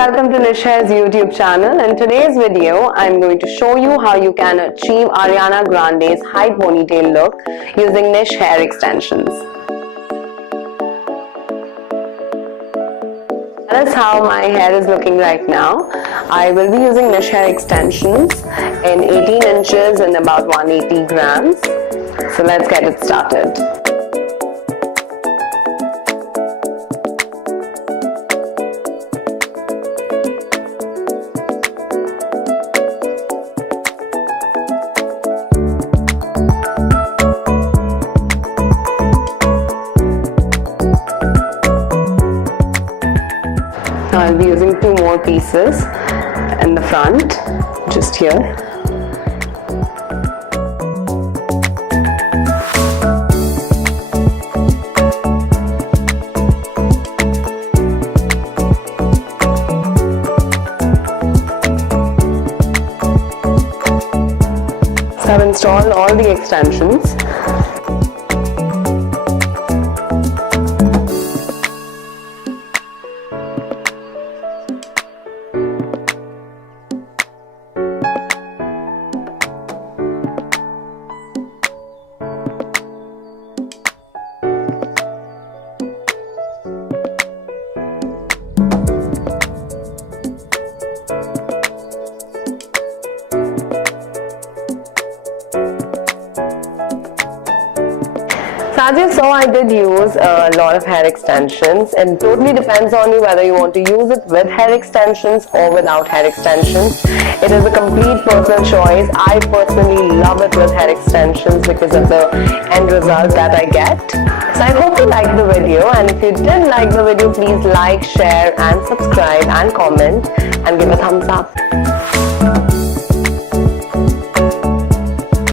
welcome to Nish Hair's YouTube channel. In today's video, I'm going to show you how you can achieve Ariana Grande's high ponytail look using Nish hair extensions. That is how my hair is looking right now. I will be using Nish hair extensions in 18 inches and about 180 grams. So let's get it started. Now I'll be using 2 more pieces in the front, just here. So I've installed all the extensions. As you saw, I did use a lot of hair extensions. It totally depends on you whether you want to use it with hair extensions or without hair extensions. It is a complete personal choice. I personally love it with hair extensions because of the end result that I get. So I hope you liked the video, and if you did like the video, please like, share and subscribe and comment and give a thumbs up.